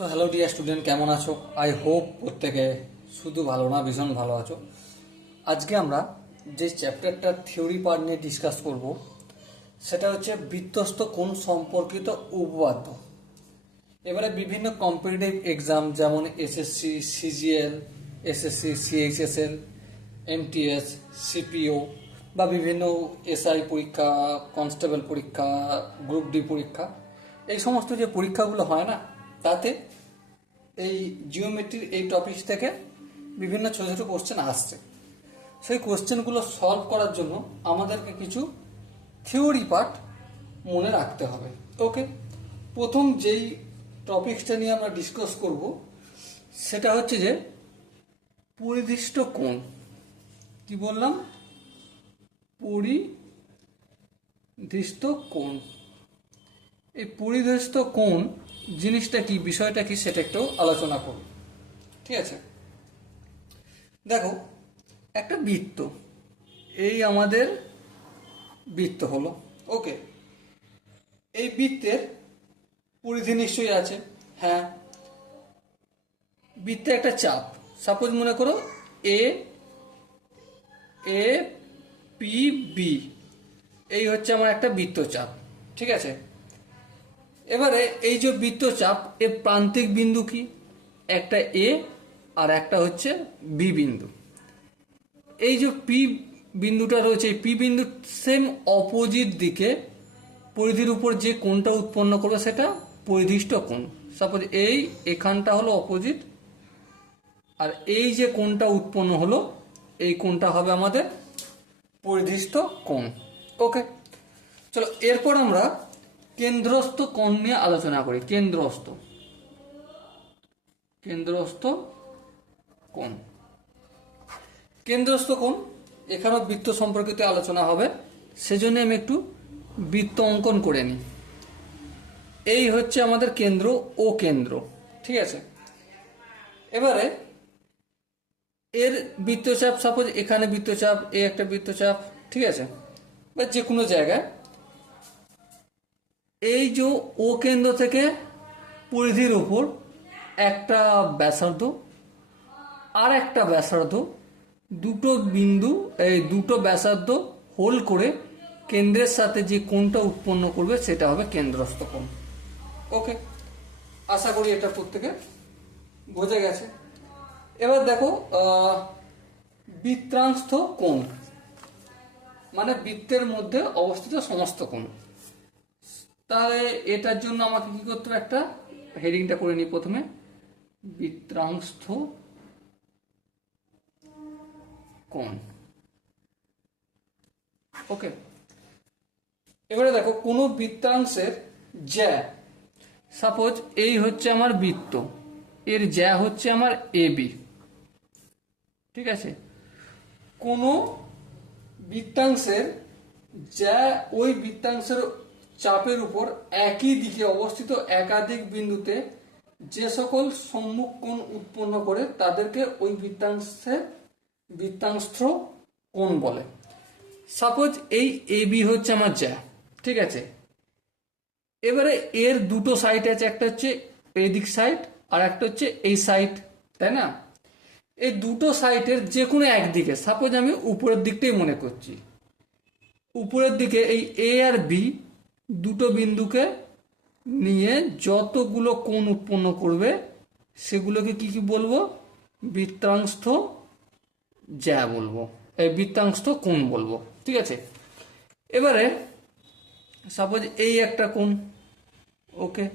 তো hello dear student কেমন আছো? আই হোপ প্রত্যেকে শুধু ভালো না, ভীষণ ভালো আছো। আজকে আমরা যে চ্যাপ্টারটার থিওরি পার্ট নিয়ে ডিসকাস করব, সেটা হচ্ছে বৃত্তস্থ কোণ সম্পর্কিত উপপাদ্য। এবারে বিভিন্ন কম্পিটিটিভ এক্সাম যেমন SSC CGL SSC CHSL MTS CPO বা বিভিন্ন এসআই পরীক্ষা কনস্টেবল পরীক্ষা গ্রুপ ডি পরীক্ষা, এই সমস্ত যে পরীক্ষাগুলো হয় না তাতে এই জিওমেট্রির এই টপিক থেকে বিভিন্ন ছোট ছোটো কোশ্চেন আসছে। সেই কোশ্চেনগুলো সলভ করার জন্য আমাদেরকে কিছু থিওরি পার্ট মনে রাখতে হবে। ওকে প্রথম যেই টপিকসটা নিয়ে আমরা ডিসকাস করব, সেটা হচ্ছে যে পরিদিষ্ট কোণ। কি বললাম? পরিদৃষ্ট কোণ। এই পরিদৃষ্ট কোণ জিনিসটা কি, বিষয়টা কি সেটা একটু আলোচনা করব। ঠিক আছে? দেখো, একটা বৃত্ত। এই আমাদের বৃত্ত হলো। ওকে? এই বৃত্তের পরিধি নিশ্চয়ই আছে। হ্যাঁ। বৃত্তে একটা চাপ। সাপোজ মনে করো এ এ পি বি এই হচ্ছে আমার একটা বৃত্তচাপ ঠিক আছে? এবারে এই যে বৃত্তচাপ এর প্রান্তিক বিন্দু কি? একটা এ আর একটা হচ্ছে বি বিন্দু। এই যে পি বিন্দুটা রয়েছে, এই পি বিন্দু সেম অপোজিট দিকে পরিধির উপর যে কোণটা উৎপন্ন করবে সেটা পরিধিষ্ট কোণ। সাপোজ এই এখানটা হলো অপোজিট আর এই যে কোণটা উৎপন্ন হলো, এই কোণটা হবে আমাদের পরিধিষ্ট কোণ। ওকে চলো এরপর আমরা কেন্দ্রস্থ কোণ নিয়ে আলোচনা করি, কেন্দ্রস্থ। কেন্দ্রস্থ কোণ। কেন্দ্রস্থ কোণ এখানেও বৃত্ত সম্পর্কিত আলোচনা হবে, সেজন্য আমি একটু বৃত্ত অঙ্কন করে নিই। এই হচ্ছে আমাদের কেন্দ্র ও কেন্দ্র, ঠিক আছে? এবারে, এর বৃত্তচাপ সাপোজ এখানে বৃত্তচাপ, এ একটা বৃত্তচাপ, ঠিক আছে? বা যে কোনো জায়গায়। এই যে ও কেন্দ্র থেকে পরিধির উপর একটা ব্যাসার্ধ আর একটা ব্যাসার্ধ, দুটো বিন্দু, এই দুটো ব্যাসার্ধ হোল করে কেন্দ্রের সাথে যে কোণটা উৎপন্ন করবে সেটা হবে কেন্দ্রস্থ কোণ। ওকে আশা করি এটা প্রত্যেকে বোঝা গেছে। এবার দেখো বৃত্তাংস্থ কোণ মানে বৃত্তের মধ্যে অবস্থিত সমস্ত কোণ। তাহলে এটার জন্য আমাকে কি করতে হবে একটা হেডিংটা করে নিই প্রথমে। বৃত্তাংস্থ কোণ। ওকে। এবারে দেখো, কোনো বৃত্তাংশের জ্যা সাপোজ এই হচ্ছে আমার বৃত্ত, এর জ্যা হচ্ছে আমার এ বি। ঠিক আছে? কোনো বৃত্তাংশের যা ওই বৃত্তাংশের চাপের উপর একই দিকে অবস্থিত একাধিক বিন্দুতে যে সকল সম্মুখ কোণ উৎপন্ন করে তাদেরকে ওই বৃত্তাংশের বৃত্তাংশ কোণ বলে। সাপোজ এই এ বি হচ্ছে আমার জ্যা, ঠিক আছে? এবারে এর দুটো সাইড আছে, একটা হচ্ছে এদিক সাইড আর একটা হচ্ছে এই সাইড তাই না? এই দুটো সাইডের যে কোনো একদিকে সাপোজ আমি উপরের দিকটাই মনে করছি, উপরের দিকে এই এ আর বি দুটো বিন্দুকে নিয়ে যতগুলো কোণ উৎপন্ন করবে, সেগুলোকে কি কি বলব? বৃত্তাংশ যা বলব। এই বৃত্তাংশ কোণ বলব। ঠিক আছে? এবারে সাপোজ এই একটা কোণ ওকে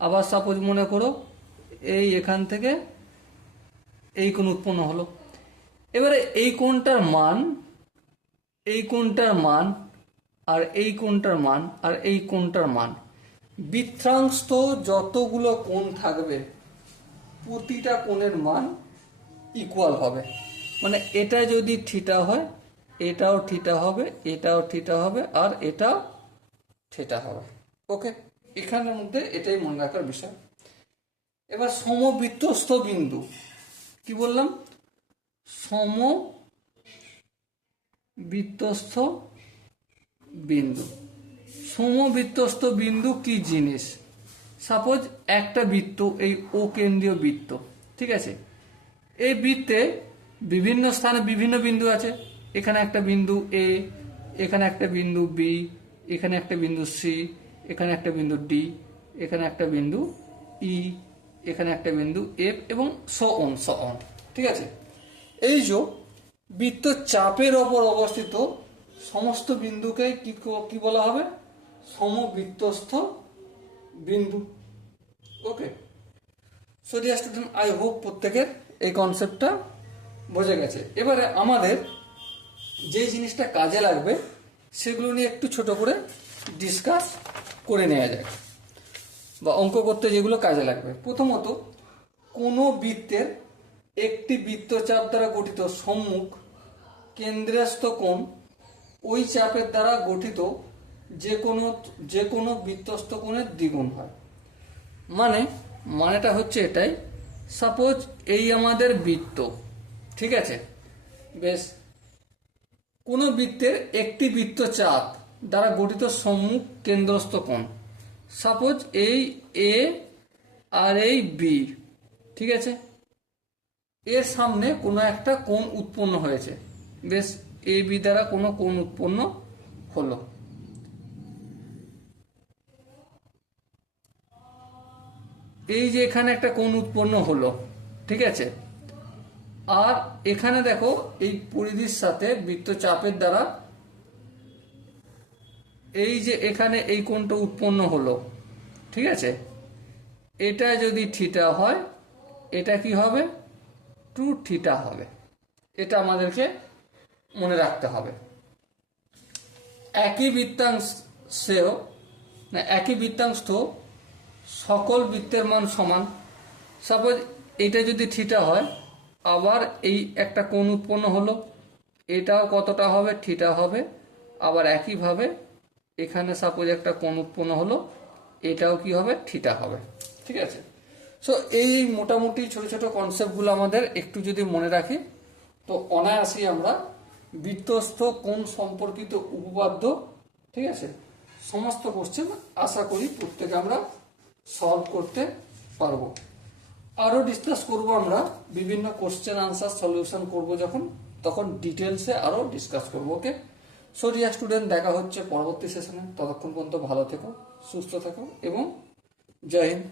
আবার সাপোজ মনে করো এই এখান থেকে এই কোণ উৎপন্ন হলো। এবারে এই কোণটার মান, এই কোণটার মান আর এই কোণটার মান? আর এই কোণটার মান? বৃত্তাংশ যতগুলো কোণ থাকবে, প্রতিটা কোণের মান ইকুয়াল হবে। মানে এটা যদি থিটা হয়, এটাও থিটা হবে, এটাও থিটা হবে, আর এটাও থিটা হবে। ওকে এখানের মধ্যে এটাই মনে রাখার বিষয়। এবার সমবৃত্তস্থ বিন্দু। কি বললাম? সম বৃত্তস্থ বিন্দু। সমবৃত্তস্থ বিন্দু কি জিনিস? সাপোজ একটা বৃত্ত, এই ও কেন্দ্রীয় বৃত্ত, ঠিক আছে? এই বৃত্তে বিভিন্ন স্থানে বিভিন্ন বিন্দু আছে। এখানে একটা বিন্দু এ এখানে একটা বিন্দু বি এখানে একটা বিন্দু সি এখানে একটা বিন্দু ডি এখানে একটা বিন্দু ই এখানে একটা বিন্দু এফ এবং স অন সো অন ঠিক আছে? এই যে বৃত্ত চাপের ওপর অবস্থিত সমস্ত বিন্দুকে কি ক- বলা হবে? সমবৃত্তস্থ বিন্দু। Okay so dear student I hope প্রত্যেকের এই কনসেপ্টটা বোঝা গেছে। এবারে আমাদের যে জিনিসটা কাজে লাগবে, সেগুলো নিয়ে একটু ছোট করে ডিসকাস করে নেওয়া যায় বা অঙ্ক করতে যেগুলো কাজে লাগবে। প্রথমত, কোনো বৃত্তের একটি বৃত্তচাপ দ্বারা গঠিত সম্মুখ কেন্দ্রস্থ কোণ ওই চাপের দ্বারা গঠিত যে কোনো যে কোনো বৃত্তস্থ কোণের দ্বিগুণ হয়। মানে মানেটা হচ্ছে এটাই সাপোজ এই আমাদের বৃত্ত, ঠিক আছে? বেশ। কোনো বৃত্তের একটি বৃত্তচাপ দ্বারা গঠিত সম্মুখ কেন্দ্রস্থ কোণ। সাপোজ এই এ আর এই বি ঠিক আছে? এর সামনে কোনো একটা কোণ উৎপন্ন হয়েছে। বেশ। এ বি দ্বারা কোনো কোণ উৎপন্ন হলো। এই যে এখানে একটা কোণ উৎপন্ন হলো, ঠিক আছে? আর এখানে দেখো, এই পরিধির সাথে বৃত্তচাপের দ্বারা এই যে এখানে এই কোণটা উৎপন্ন হলো, ঠিক আছে? এটা যদি থিটা হয়, এটা কি হবে? টু থিটা হবে। এটা আমাদেরকে মনে রাখতে হবে। একই বৃত্তাংশেও, না, একই বৃত্তাংশ সকল বৃত্তের মান সমান। সাপোজ এটা যদি থিটা হয়, আবার এই একটা কোণ উৎপন্ন হলো, এটাও কতটা হবে? থিটা হবে। আবার একইভাবে এখানে সাপোজ একটা কোণ উৎপন্ন হলো, এটাও কি হবে? থিটা হবে। ঠিক আছে? সো এই মোটামুটি ছোট ছোট কনসেপ্টগুলো আমাদের একটু যদি মনে রাখি, তো অনায়াসেই আমরা বৃত্তস্থ কোন সম্পর্কিত উপপাদ্য? ঠিক আছে? সমস্ত কোশ্চেন আশা করি প্রত্যেকে আমরা সলভ করতে পারব। আরও ডিসকাস করব আমরা, বিভিন্ন কোশ্চেন আনসার সলিউশন করব যখন, তখন ডিটেলসে আরও ডিসকাস করব ওকে সো ডিয়ার স্টুডেন্ট দেখা হচ্ছে পরবর্তী সেশনে ততক্ষণ পর্যন্ত ভালো থেকো, সুস্থ থেকো, এবং জয় হিন্দ।